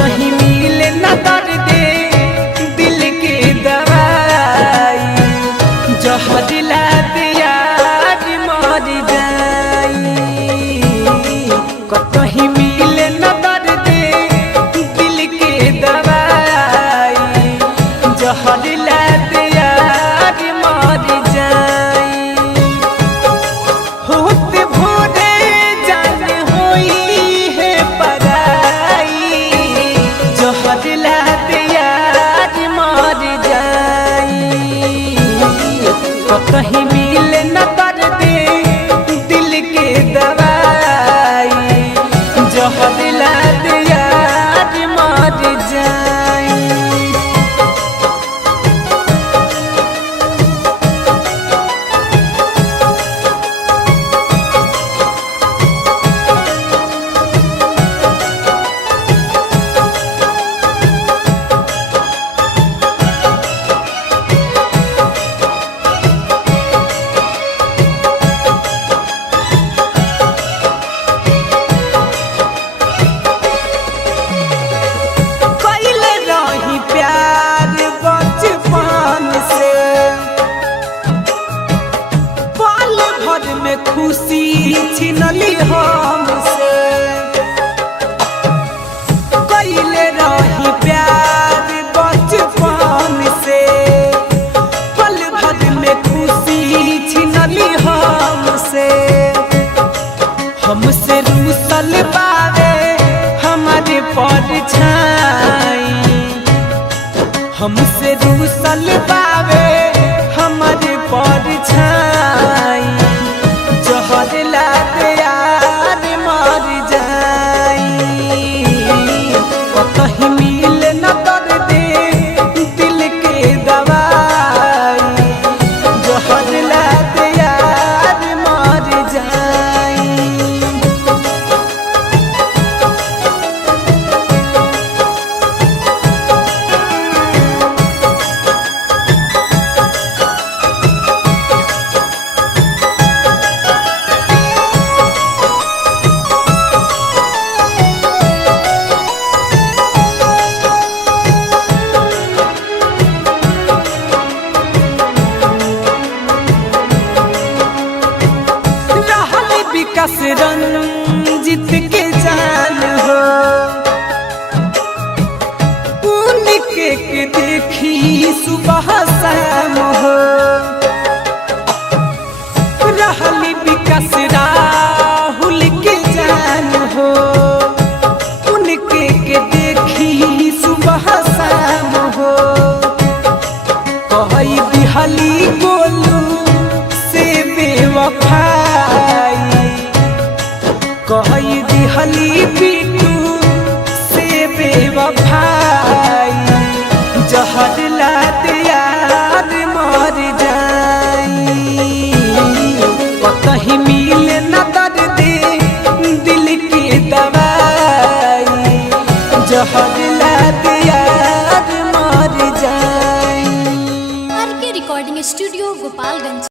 कहीं मिले न दर्द दिल के दवाई, जहर ला दिया मर जाई। कहीं मिले न दर्द दिल के दवाई, जहर ला दिया मर जाई। होत भोरे जान होई है पराई, जहर ला दिया मर जाई। कहीं मिले न दर्द दिल के दवाई, जहर ला दिया मर जाई। में खुशी छिनली हमसे, कइले रही प्यार बचपन से, पल भर में खुशी छिनली हमसे। हमसे रूसल बावे हमारे परछाई, हमसे रूसल बावे हमारे परछाई, जहर ला दिया मर जाई। कहीं मिले न दर्द दिल के दवाई, जहर ला दिया मर जाई। विकास रंजित के जान हो, उनके के देखी सुबह शाम हो। रहली विकास राहुल के जान हो, उनके के देखी सुबह शाम हो। कही दिहली गोलू से बेवफाई, कही दिहली बिटू से बेवफाई, जहर ला दिया मर जाई। कहीं मिले न दर्द दिल के दवाई, जहर ला दिया मर जाई। RK recording studio Gopalganj.